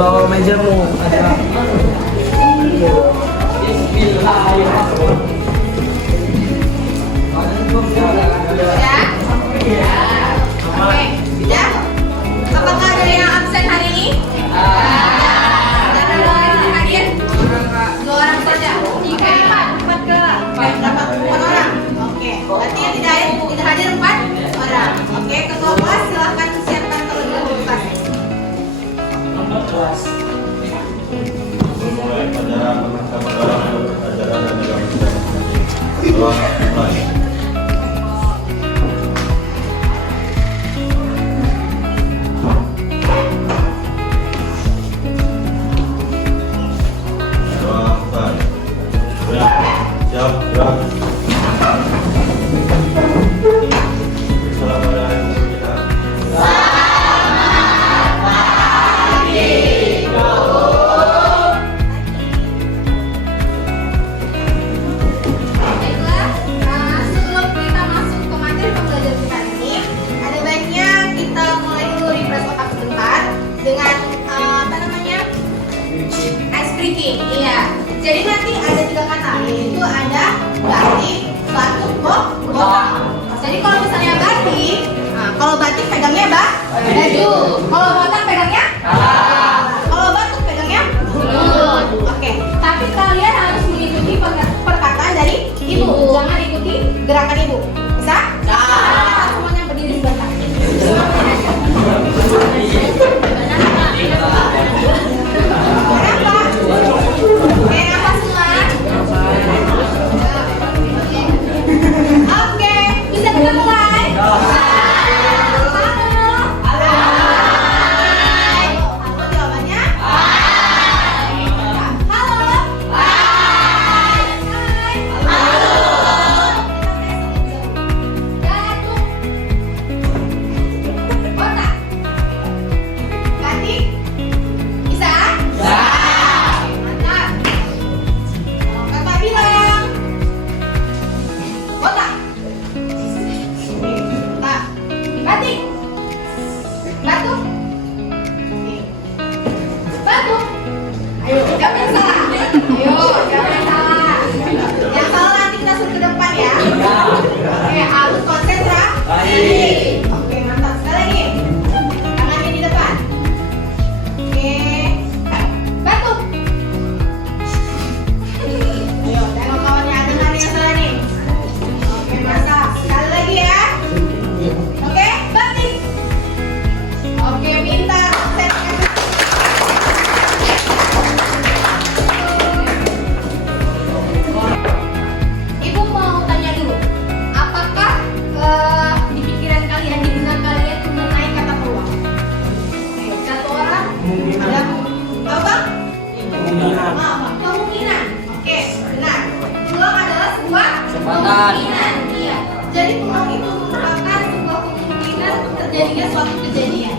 bawah mejamu ada. Ya? Oke, ya? Apakah ada yang absen hari ini? Ada dua orang yang hadir? Dua orang saja. Jika empat ke berapa? 4 orang. Oke, berarti yang tidak hadir 4 orang. Oke, ketua kelas silahkan siapkan terlebih dahulu kelasnya. Memulai pelajaran pelajaran dan mulai. Siap, gerak. Baiklah, sebelum kita masuk ke materi pembelajaran kita ini, ada baiknya kita mulai dulu refresh otak sebentar dengan ice breaking. Iya. Jadi nanti ada 3 kata, yaitu ada batik, batuk, botak. Jadi kalau misalnya batik, kalau batik pegangnya baju, kalau botak pegangnya kalau batuk pegangnya mulut. Oke. Tapi kalian harus mengikuti perkataan dari ibu, jangan ikuti gerakan ibu. Bisa? Semuanya berdiri sebentar. Kenapa semua? Oke, bisa kita mulai? Halo, jawabannya? Halo. Botak. Batik. Bisa? Mantap. Kakak bilang botak. Tak. Batik. Batuk. Batuk. Ayo, siapa yang salah? Ayo, siapa yang salah? Yang salah nanti kita suruh ke depan ya. Oke, harus konsentrasi. Oke, mantap. Sekali lagi. Tangannya di depan. Oke. Batuk. Ayo, tengok kawannya ada nggak nih yang salah nih? Oke, mantap. Sekali lagi ya. Oke, batik. Oke, pintar. Ibu mau tanya dulu, apakah di pikiran kalian, di benak kalian mengenai kata peluang? Ayo, satu orang. Ada apa? Kemungkinan. Oke, benar. Peluang adalah sebuah kemungkinan. Iya. Jadi peluang itu merupakan sebuah kemungkinan terjadinya suatu kejadian.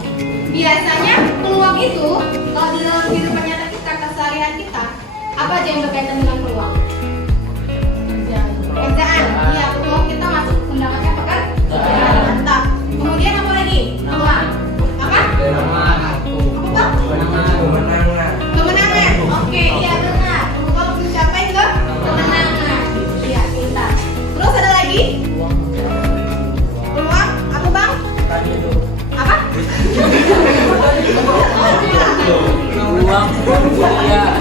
Biasanya peluang itu kalau di dalam kehidupan nyata kita, keseharian kita, apa aja yang berkaitan dengan peluang? Pekerjaan. Iya, peluang kita masuk mendapatkan pekerjaan. Mantap. Kemudian apa lagi? Peluang. Apa? Apa? Kemenangan. Oke, iya benar. Peluang mencapai ke kemenangan. Iya, pintar. Terus ada lagi? Peluang apa, Bang? Apa? Uang kuliah.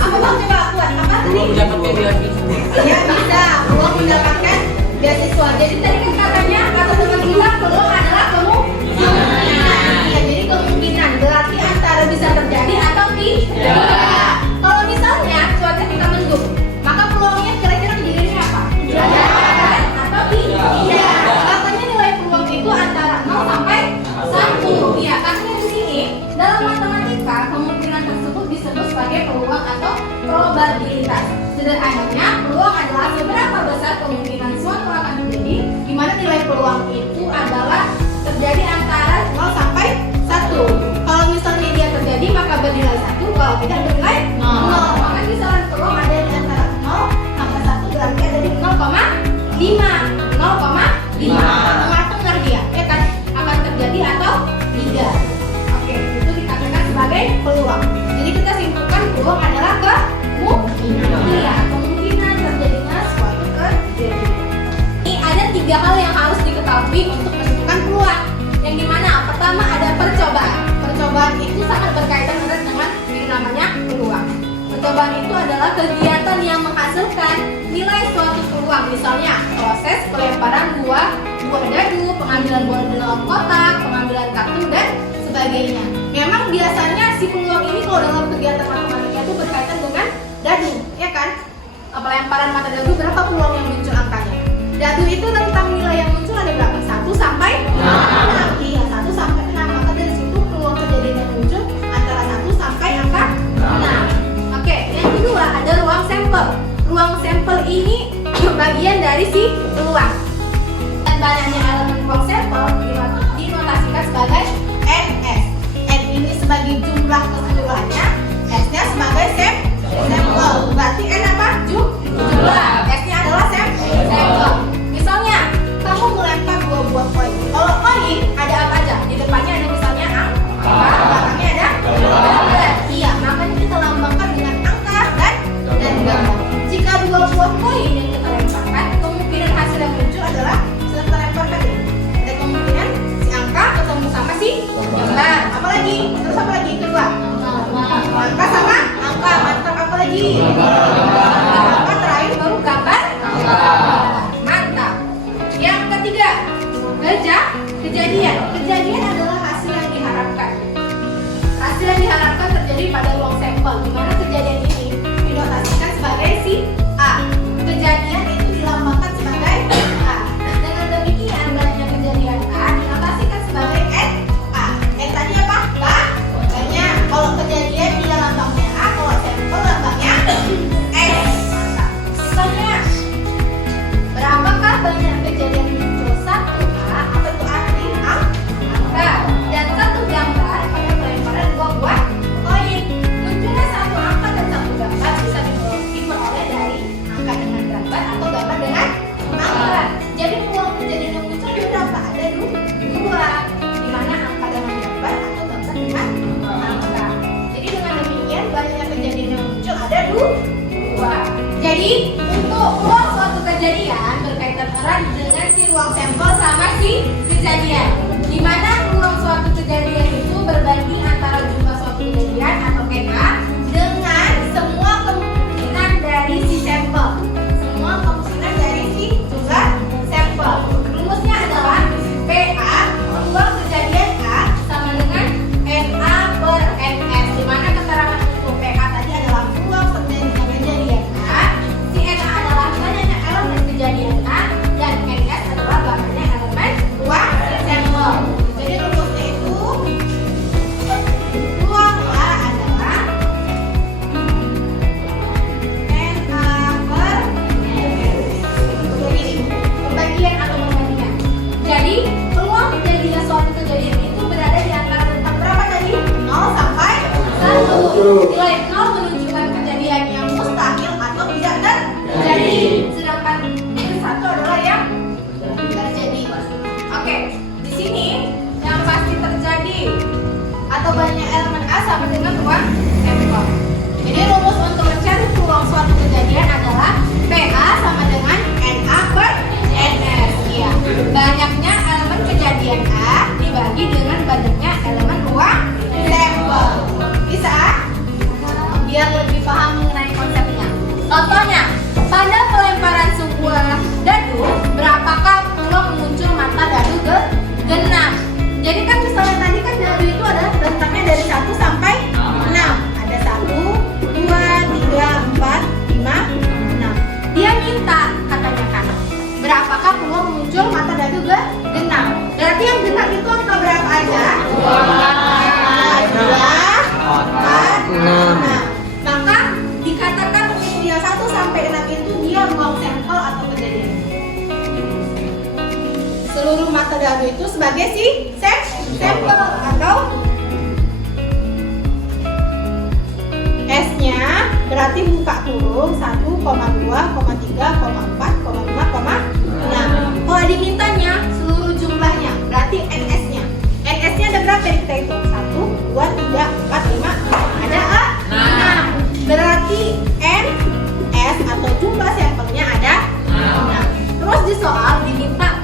Apa, Bang? Coba buat apa tadi? Uang mendapatkan beasiswa. Ya bisa, peluang mendapatkan beasiswa. Jadi tadi kan katanya kata teman kita peluang adalah kemungkinan. Ya, jadi kemungkinan berarti antara bisa terjadi atau tidak. Kalau misalnya cuaca kita mendung, maka peluangnya kira-kira kejadiannya apa? Atau tidak. Katanya nilai peluang itu antara 0 sampai 1. Iya, katanya di sini dalam matematika kemungkinan tersebut disebut sebagai peluang atau probabilitas. Sederhananya, peluang adalah seberapa besar kemungkinan suatu akan terjadi, di mana nilai peluang itu adalah terjadi antara 0 sampai 1. Kalau misalnya dia terjadi maka bernilai 1, kalau tidak bernilai 0. Maka kisaran peluang ada di antara 0 sampai 1, berarti ada di 0,5. 0,5. Tengah-tengah dia, ya kan? Akan terjadi atau tidak. Oke, 3 hal yang harus diketahui untuk menentukan peluang. Yang dimana pertama ada percobaan. Percobaan itu sangat berkaitan erat dengan yang namanya peluang. Percobaan itu adalah kegiatan yang menghasilkan nilai suatu peluang. Misalnya proses pelemparan buah dadu, pengambilan bola dalam kotak, pengambilan kartu dan sebagainya. Memang biasanya si peluang ini kalau dalam kegiatan matematika itu berkaitan dengan dadu, ya kan? Pelemparan mata dadu, berapa peluang yang muncul angkanya? Dadu itu rentang nilai yang muncul ada berapa? 1 sampai 6. Iya, 1 sampai 6. Maka dari situ peluang kejadian yang muncul antara 1 sampai angka 6. Oke, yang kedua ada ruang sampel. Ruang sampel ini bagian dari si peluang. Dan banyaknya elemen ruang sampel dinotasikan sebagai NS. N ini sebagai jumlah keseluruhannya, S-nya sebagai sampel. Berarti N apa? Jumlah. S-nya adalah sampel. Misalnya, kamu melempar 2 buah koin. Kalau koin ada apa aja? Di depannya ada misalnya angka, belakangnya ada gambar. Iya, makanya kita lambangkan dengan angka dan gambar. Jika 2 buah koin yang kita lemparkan, kemungkinan hasil yang muncul adalah setelah kita lemparkan ini, ada kemungkinan si angka ketemu sama si gambar. Apa lagi? Terus apa lagi? Kedua, angka sama angka. Mantap. Apa lagi? Angka terakhir baru gambar. Mantap. Yang ketiga, kejadian. Kejadian adalah hasil yang diharapkan. Hasil yang diharapkan terjadi pada ruang sampel, di mana kejadian ini dinotasikan sebagai si A. Kejadian itu dilambangkan sebagai A. Dengan demikian, banyak kejadian A dinotasikan sebagai NA. N tadi apa? Banyak. Kalau kejadian dia lambangnya A, kalau sampel lambangnya S. Misalnya, berapakah banyak kejadian muncul 1A? Apa itu arti angka? Dan 1 gambar pada pelemparan 2 buah koin. Munculnya 1 angka dan 1 gambar bisa diperoleh dari angka dengan gambar atau gambar dengan angka. Jadi peluang kejadian yang muncul ada berapa? Ada 2, di mana angka dengan gambar atau gambar dengan angka. Jadi dengan demikian banyak kejadian yang muncul ada 2. Jadi untuk peluang suatu kejadian berkaitan erat dengan si ruang sampel sama si kejadian. Di mana peluang suatu kejadian itu berbanding antara jumlah suatu kejadian atau PA dengan semua kemungkinan dari si sampel. Semua kemungkinan dari si jumlah sampel. Rumusnya adalah PA peluang kejadian A sama dengan NA per NS. Di mana keterangan untuk PA tadi adalah peluang terjadinya kejadian A, si NA adalah banyaknya elemen kejadian A, dan NS adalah banyaknya elemen ruang sampel. Jadi rumusnya itu peluang A adalah NA per NS. Begini, pembagian atau perbandingan. Jadi peluang terjadinya suatu kejadian itu berada di antara rentang berapa tadi? 0 sampai 1. Nilai 0 menunjukkan kejadian yang mustahil atau tidak terjadi. Sedangkan yang 1 adalah yang terjadi. Oke, di sini yang pasti terjadi atau banyak elemen A sama dengan ruang sampel. Jadi rumus untuk mencari peluang suatu kejadian adalah PA sama dengan NA per NS. Iya. Banyaknya elemen kejadian A dibagi dengan banyaknya elemen ruang sampel. Bisa? Biar lebih paham mengenai konsepnya. Contohnya, pada pelemparan sebuah dadu, berapakah peluang muncul mata dadu genap? Jadi kan misalnya tadi kan dadu itu ada rentangnya dari 1 sampai 6. Ada 1, 2, 3, 4, 5, 6. Dia minta katanya kan, berapakah peluang muncul mata dadu genap? Berarti yang genap itu angka berapa aja? 2, 4, 6. Maka dikatakan untuk dia 1 sampai 6 itu dia ruang sampel atau kejadian. Seluruh mata dadu itu sebagai si sampel atau S-nya berarti buka kurung 1, 2, 3, 4, 5, 6. Kalau dimintanya seluruh jumlahnya berarti NS-nya. NS-nya ada berapa yang kita hitung? 1, 2, 3, 4, 5, ada 6. Berarti NS atau jumlah sampelnya ada 6. Terus di soal diminta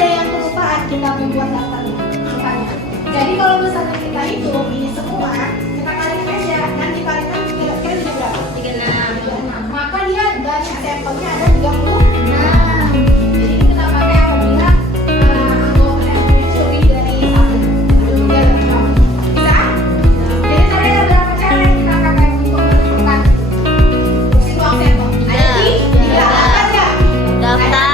ada yang kelupaan kita membuat daftarnya. Jadi kalau misalnya kita hitung ini semua, kita kalikan aja, nanti dikalikan kira-kira jadi berapa? 36. Maka dia dari sampelnya ada 36. Jadi kita pakai apabila anggota lebih dari 1. Bisa? Jadi tadi ada berapa cara yang kita pakai untuk menentukan fungsi ruang sampel? Ada di daftar ya? Daftar.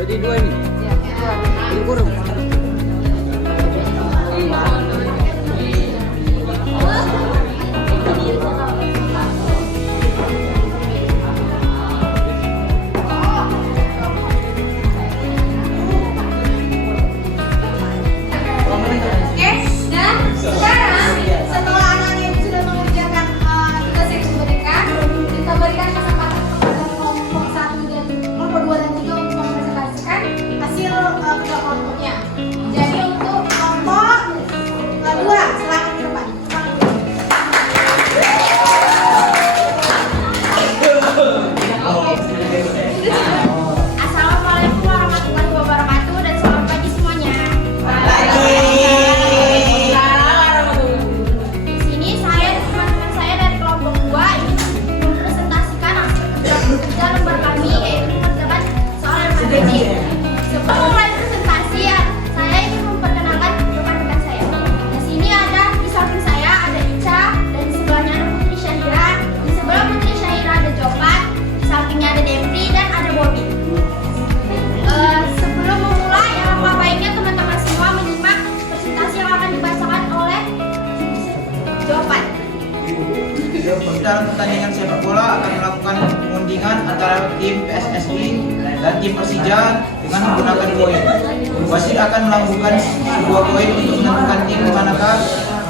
Jadi 2 ini. Ini kurang. Dalam pertandingan sepak bola akan melakukan perundingan antara tim PSSI dan tim Persija dengan menggunakan koin. Wasit akan melakukan sebuah koin untuk menentukan tim manakah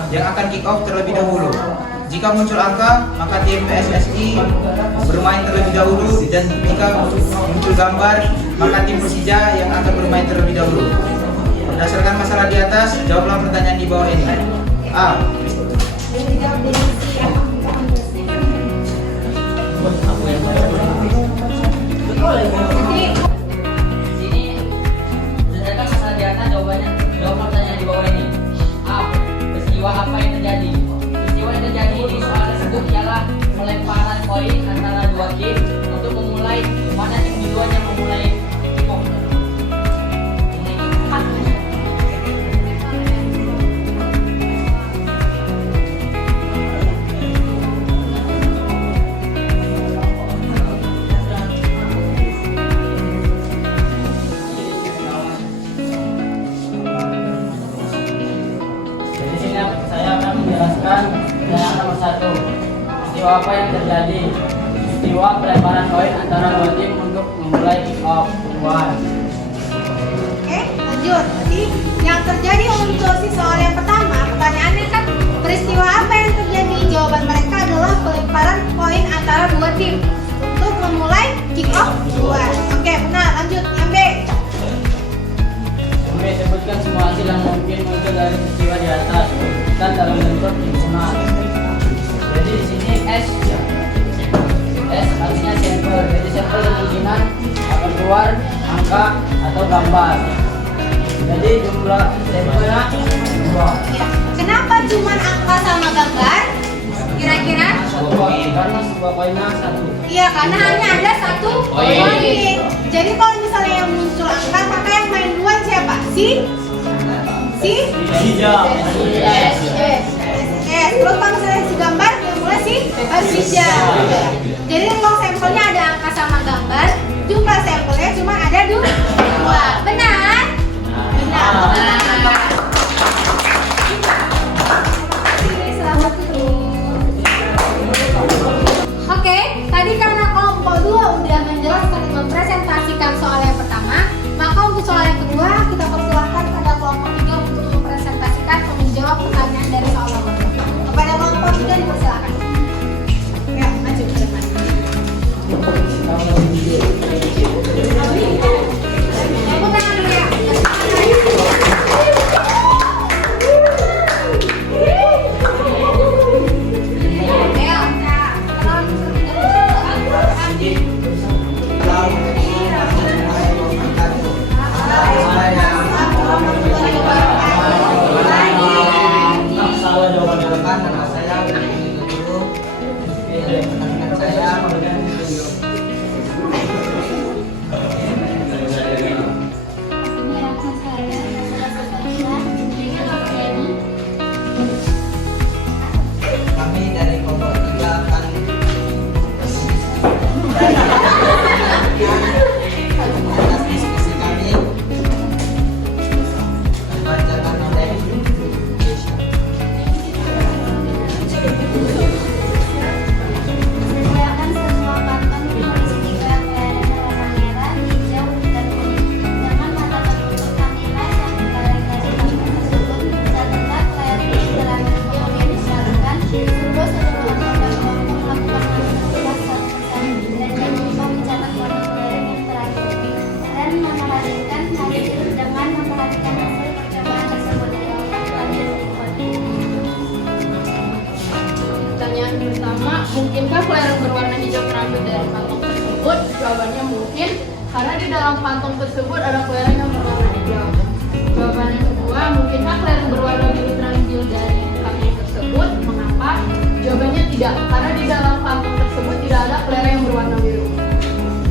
yang akan kick off terlebih dahulu. Jika muncul angka, maka tim PSSI bermain terlebih dahulu, dan jika muncul gambar, maka tim Persija yang akan bermain terlebih dahulu. Berdasarkan masalah di atas, jawablah pertanyaan di bawah ini. A. Sini berdasarkan masalah di atas, jawab pertanyaan di bawah ini. A. Peristiwa apa yang terjadi? Peristiwa yang terjadi di soal tersebut ialah pelemparan koin antara dua tim untuk memulai mana tim duluan yang memulai kick-off. Sekarang pertanyaan nomor 1. Peristiwa apa yang terjadi? Peristiwa pelemparan koin antara dua tim untuk memulai kick off. Oke, lanjut. Jadi yang terjadi untuk si soal yang pertama, pertanyaannya kan peristiwa apa yang terjadi? Jawaban mereka adalah pelemparan koin antara dua tim untuk memulai kick off duluan. Oke, benar. Lanjut. Yang B. Kami sebutkan semua hasil yang mungkin muncul dari peristiwa di atas dan dalam bentuk himpunan. Jadi di sini S artinya sampel. Jadi sampel kemungkinan akan keluar angka atau gambar. Jadi jumlah sampelnya 2. Ya. Kenapa cuma angka sama gambar? Kira-kira? Karena sebuah koinnya 1. Iya, karena hanya ada satu koin. Jadi kalau misalnya yang muncul angka, maka yang main duluan siapa? Si? Hijau. Terus kalau misalnya si gambar, yang mulai si hijau. Jadi kalau sampelnya ada angka sama gambar, jumlah sampelnya cuma ada 2. Benar? Benar. Oke, tadi karena kelompok 2 udah menjelaskan dan mempresentasikan soal yang pertama, maka untuk soal yang kedua kita persilahkan pada kelompok 3 untuk mempresentasikan dan menjawab pertanyaan dari soal yang pertama. Kepada kelompok 3 dipersilakan. Ya, maju ke depan. Tepuk tangan dulu ya. Kami dari kelompok 3 akan atas diskusi kami dibacakan oleh Keisha. Sediakan semua kantong tulis 3 kelereng warna merah, hijau, dan kuning. Dengan mata tertutup Kamila yang garis-garis kantong tersebut bisa tegak kelereng setelah hijau yang disyaratkan. Suruh seluruh anggota kelompok melakukan tugas satu persatu dan jangan lupa mencatat warna kelereng yang terakhir dan memerhatikan hasil dengan memperhatikan hasil percobaan tersebut dari awal sampai berikut. Pertanyaan pertama, mungkinkah kelereng berwarna hijau terambil dari kantong tersebut? Jawabannya mungkin, karena di dalam kantong tersebut ada kelereng yang berwarna hijau. Jawaban yang kedua, mungkinkah kelereng berwarna biru terambil dari kantong tersebut? Mengapa? Jawabannya tidak, karena di dalam kantong tersebut tidak ada kelereng yang berwarna biru.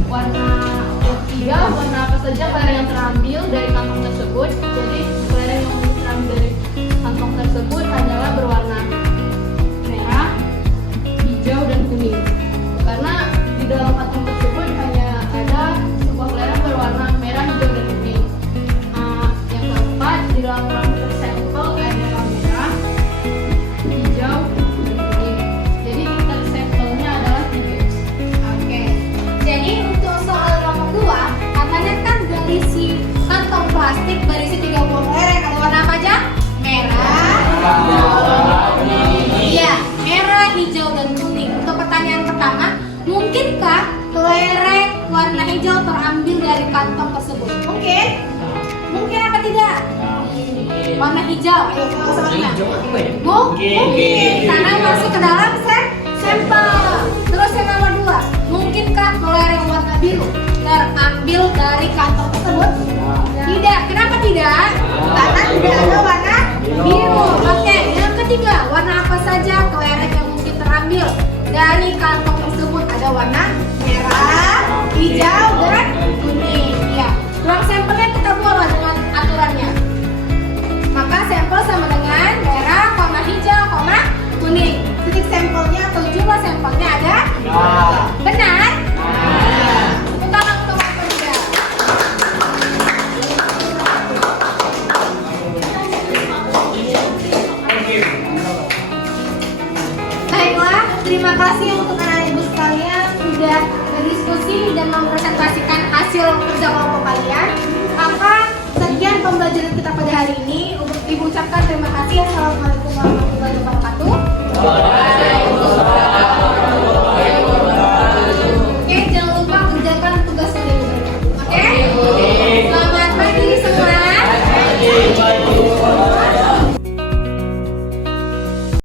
Warna ketiga, warna apa saja kelereng yang terambil dari kantong tersebut? Jadi kelereng yang terambil dari kantong tersebut hanyalah berwarna merah, hijau, dan kuning. Karena di dalam kantong tersebut hanya ada sebuah kelereng berwarna merah, hijau, dan kuning. Yang keempat, di dalam rangka sampel ada merah, hijau, dan kuning. Jadi tingkat sampelnya adalah 3. Oke. Jadi untuk soal nomor 2, katanya kan dari si kantong plastik berisi 30 kelereng. Ada warna apa aja? Merah. Iya, merah, hijau, dan kuning. Untuk pertanyaan pertama, mungkinkah kelereng warna hijau terambil dari kantong tersebut? Mungkin? Mungkin apa tidak? Warna hijau. Ayo kita sama-sama. Mungkin. Karena masuk ke dalam sampel. Terus yang nomor 2, mungkinkah kelereng warna biru terambil dari kantong tersebut? Tidak. Kenapa tidak? Karena tidak ada warna biru. Oke, yang ketiga, warna apa saja kelereng yang mungkin terambil dari kantong tersebut? Ada warna merah, hijau, dan kuning. Ya, ruang sampelnya kita buat dengan aturannya. Maka sampel sama dengan merah, hijau, kuning. Titik sampelnya atau jumlah sampelnya ada? Benar? Tepuk tangan untuk kelompok 3. terima kasih untuk anak ibu sekalian sudah berdiskusi dan mempresentasikan hasil kerja kelompok kalian. Maka sekian pembelajaran kita pada hari ini. Ibu ucapkan terima kasih. Assalamualaikum warahmatullahi wabarakatuh.